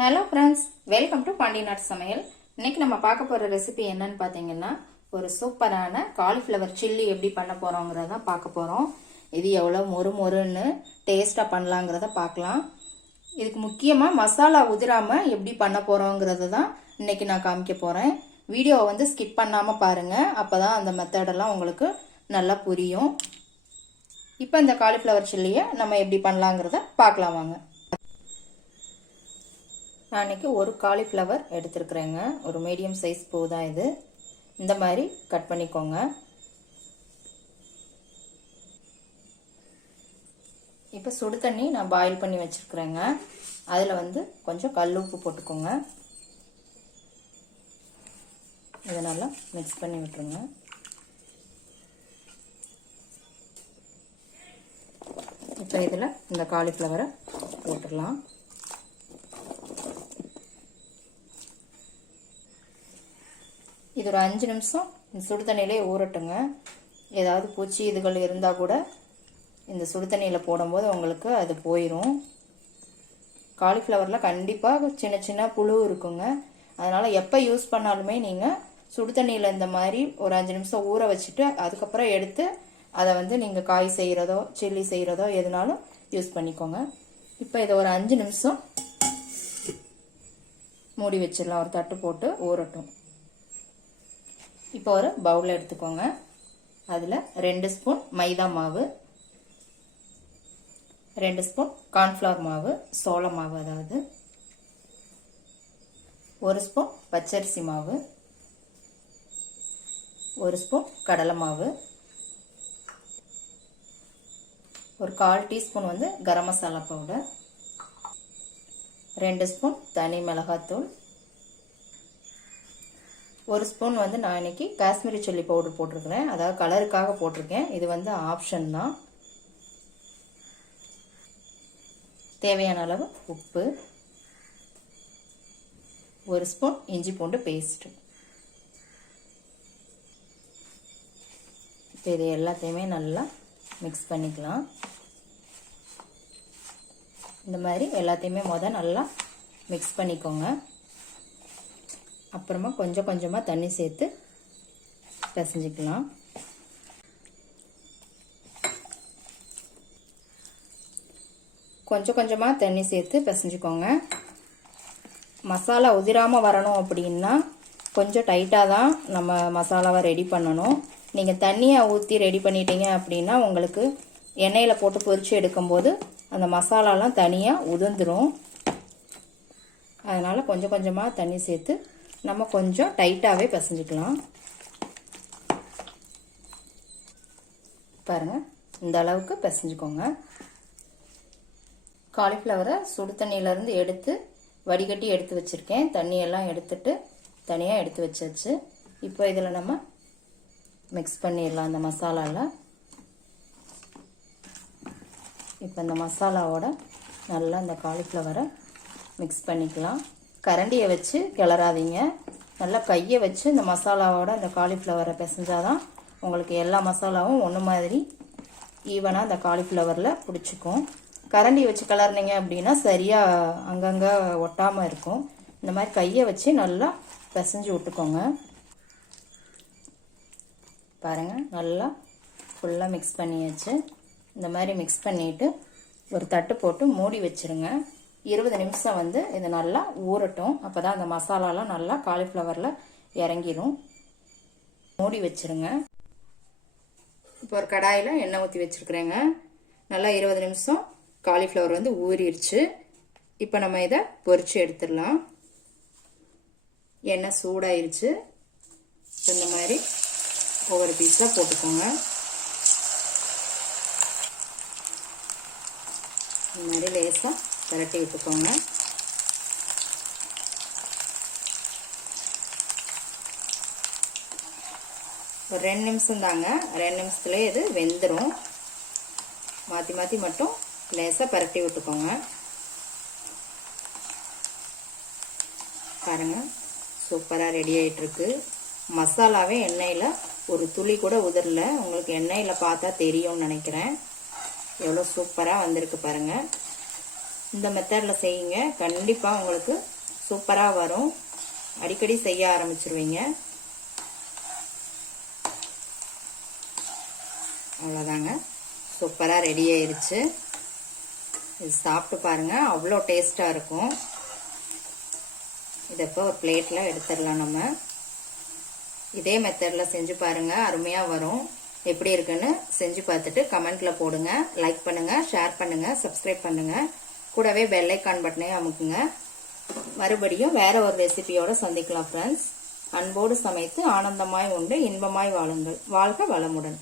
Hello friends, welcome to பாண்டிநாட் சமையல். இன்னைக்கு நம்ம பார்க்க போகிற ரெசிபி என்னன்னு பார்த்தீங்கன்னா, ஒரு சூப்பரான காலிஃப்ளவர் சில்லி எப்படி பண்ண போகிறோங்கிறத பார்க்க போகிறோம். இது எவ்வளோ மொறு மொறுன்னு டேஸ்ட்டாக பண்ணலாங்கிறத பார்க்கலாம். இதுக்கு முக்கியமாக மசாலா உதிராமல் எப்படி பண்ண போகிறோங்கிறது தான் இன்னைக்கு நான் காமிக்க போகிறேன். வீடியோவை வந்து ஸ்கிப் பண்ணாமல் பாருங்கள், அப்போ தான் அந்த மெத்தடெல்லாம் உங்களுக்கு நல்லா புரியும். இப்போ இந்த காலிஃப்ளவர் சில்லியை நம்ம எப்படி பண்ணலாங்கிறத பார்க்கலாம் வாங்க. நான் இன்றைக்கி ஒரு காலிஃப்ளவர் எடுத்துருக்குறேங்க. ஒரு மீடியம் சைஸ் பூ தான் இது. இந்த மாதிரி கட் பண்ணிக்கோங்க. இப்போ சுடு தண்ணி நான் பாயில் பண்ணி வச்சுருக்குறேங்க. அதில் வந்து கொஞ்சம் கல் உப்பு போட்டுக்கோங்க. இதை நல்லா மிக்ஸ் பண்ணி விட்டுருங்க. இப்போ இதில் இந்த காலிஃப்ளவரை போட்டுடலாம். இது ஒரு 5 நிமிஷம் இந்த சுடு தண்ணியிலே ஊறட்டுங்க. ஏதாவது பூச்சி இதுகள் இருந்தால் கூட இந்த சுடு தண்ணியில் போடும்போது உங்களுக்கு அது போயிடும். காலிஃப்ளவரில் கண்டிப்பாக சின்ன சின்ன புழு இருக்குங்க. அதனால் எப்போ யூஸ் பண்ணாலுமே நீங்கள் சுடு தண்ணியில் இந்த மாதிரி ஒரு 5 நிமிஷம் ஊற வச்சுட்டு அதுக்கப்புறம் எடுத்து அதை வந்து நீங்கள் காய் செய்கிறதோ சில்லி செய்கிறதோ எதுனாலும் யூஸ் பண்ணிக்கோங்க. இப்போ இதை ஒரு 5 நிமிஷம் மூடி வச்சிடலாம். ஒரு தட்டு போட்டு ஊறட்டும். இப்போ ஒரு பவுலில் எடுத்துக்கோங்க. அதில் 2 ஸ்பூன் மைதா மாவு, 2 ஸ்பூன் கார்ன்ஃப்ளவர் மாவு, சோள மாவு, அதாவது 1 ஸ்பூன் பச்சரிசி மாவு, 1 ஸ்பூன் கடலை மாவு, ஒரு 1/4 டீஸ்பூன் வந்து கரம் மசாலா பவுடர், 2 ஸ்பூன் தனி மிளகாத்தூள், 1 ஸ்பூன் வந்து நான் இன்னைக்கு காஷ்மீரி சில்லி பவுடர் போட்டிருக்கிறேன். அதாவது கலருக்காக போட்டிருக்கேன். இது வந்து ஆப்ஷன் தான். தேவையான அளவு உப்பு, 1 ஸ்பூன் இஞ்சி பூண்டு பேஸ்ட்டு. இப்போ இது எல்லாத்தையுமே நல்லா மிக்ஸ் பண்ணிக்கலாம். இந்த மாதிரி எல்லாத்தையுமே நல்லா மிக்ஸ் பண்ணிக்கோங்க. அப்புறமா கொஞ்சம் கொஞ்சமாக தண்ணி சேர்த்து பிசைஞ்சிக்கலாம். கொஞ்சம் கொஞ்சமாக தண்ணி சேர்த்து பிசைஞ்சிக்கோங்க. மசாலா உதிராமல் வரணும் அப்படின்னா கொஞ்சம் டைட்டாக தான் நம்ம மசாலாவை ரெடி பண்ணணும். நீங்கள் தண்ணியை ஊற்றி ரெடி பண்ணிட்டீங்க அப்படின்னா உங்களுக்கு எண்ணெயில் போட்டு பொரித்து எடுக்கும்போது அந்த மசாலாலாம் தனியாக உதிர்ந்துடும். அதனால் கொஞ்சம் கொஞ்சமாக தண்ணி சேர்த்து நம்ம கொஞ்சம் டைட்டாகவே பிசைஞ்சிக்கலாம். பாருங்கள், இந்த அளவுக்கு பிசைஞ்சுக்கோங்க. காலிஃப்ளவரை சுடு தண்ணியிலேருந்து எடுத்து வடிகட்டி எடுத்து வச்சுருக்கேன். தண்ணியெல்லாம் எடுத்துட்டு தனியாக எடுத்து வச்சாச்சு. இப்போ இதில் நம்ம மிக்ஸ் பண்ணிடலாம் அந்த மசாலாவில். இப்போ இந்த மசாலாவோட நல்லா இந்த காலிஃப்ளவரை மிக்ஸ் பண்ணிக்கலாம். கரண்டியை வச்சு கிளறாதீங்க. நல்லா கையை வச்சு இந்த மசாலாவோட இந்த காலிஃப்ளவரை பிசைஞ்சாதான் உங்களுக்கு எல்லா மசாலாவும் ஒன்று மாதிரி ஈவனாக இந்த காலிஃப்ளவரில் பிடிச்சிக்கும். கரண்டி வச்சு கிளறினீங்க அப்படின்னா சரியாக அங்கங்கே ஒட்டாமல் இருக்கும். இந்த மாதிரி கையை வச்சு நல்லா பிசைஞ்சு விட்டுக்கோங்க. பாருங்கள், நல்லா ஃபுல்லாக மிக்ஸ் பண்ணியாச்சு. இந்த மாதிரி மிக்ஸ் பண்ணிவிட்டு ஒரு தட்டு போட்டு மூடி வச்சுருங்க. 20 நிமிஷம் வந்து இது நல்லா ஊறட்டும். அப்போ தான் அந்த மசாலாலாம் நல்லா காலிஃப்ளவரில் இறங்கிடும். மூடி வச்சுருங்க. இப்போ ஒரு கடாயில் எண்ணெய் ஊற்றி வச்சுருக்குறேங்க. நல்லா 20 நிமிஷம் காலிஃப்ளவர் வந்து ஊறிடுச்சு. இப்போ நம்ம இதை பொரிச்சு எடுத்துடலாம். எண்ணெய் சூடாயிருச்சு. இந்த மாதிரி ஒவ்வொரு பீஸாக போட்டுக்கோங்க. இந்த மாதிரி லேசாக பரட்டி விட்டுக்கோங்க. ஒரு 2 நிமிஷம் தாங்க. 2 நிமிஷத்துலேயே இது வெந்துடும். மாற்றி மாற்றி மட்டும் லேசாக பரட்டி விட்டுக்கோங்க. பாருங்கள், சூப்பராக ரெடி ஆகிட்டுருக்கு. மசாலாவே எண்ணெயில் ஒரு துளி கூட உதிரல. உங்களுக்கு எண்ணெயில் பார்த்தா தெரியும்னு நினைக்கிறேன். எவ்வளோ சூப்பராக வந்திருக்கு பாருங்கள். இந்த மெத்தடில் செய்யுங்க, கண்டிப்பாக உங்களுக்கு சூப்பராக வரும். அடிக்கடி செய்ய ஆரம்பிச்சிருவீங்க. அவ்வளோதாங்க, சூப்பராக ரெடி ஆயிருச்சு. இது சாப்பிட்டு பாருங்கள், அவ்வளோ டேஸ்ட்டாக இருக்கும். இதை இப்போ ஒரு பிளேட்டில் எடுத்துடலாம். நம்ம இதே மெத்தடில் செஞ்சு பாருங்கள், அருமையாக வரும். எப்படி இருக்குன்னு செஞ்சு பார்த்துட்டு கமெண்ட்டில் போடுங்க. லைக் பண்ணுங்கள், ஷேர் பண்ணுங்கள், சப்ஸ்கிரைப் பண்ணுங்கள். கூடவே பெல் ஐக்கான் பட்டனையும் அமுக்குங்க. மறுபடியும் வேற ஒரு ரெசிபியோட சந்திக்கலாம் ஃப்ரெண்ட்ஸ். அன்போடு சமைத்து ஆனந்தமாய் உண்டு இன்பமாய் வாழுங்கள். வாழ்க வளமுடன்.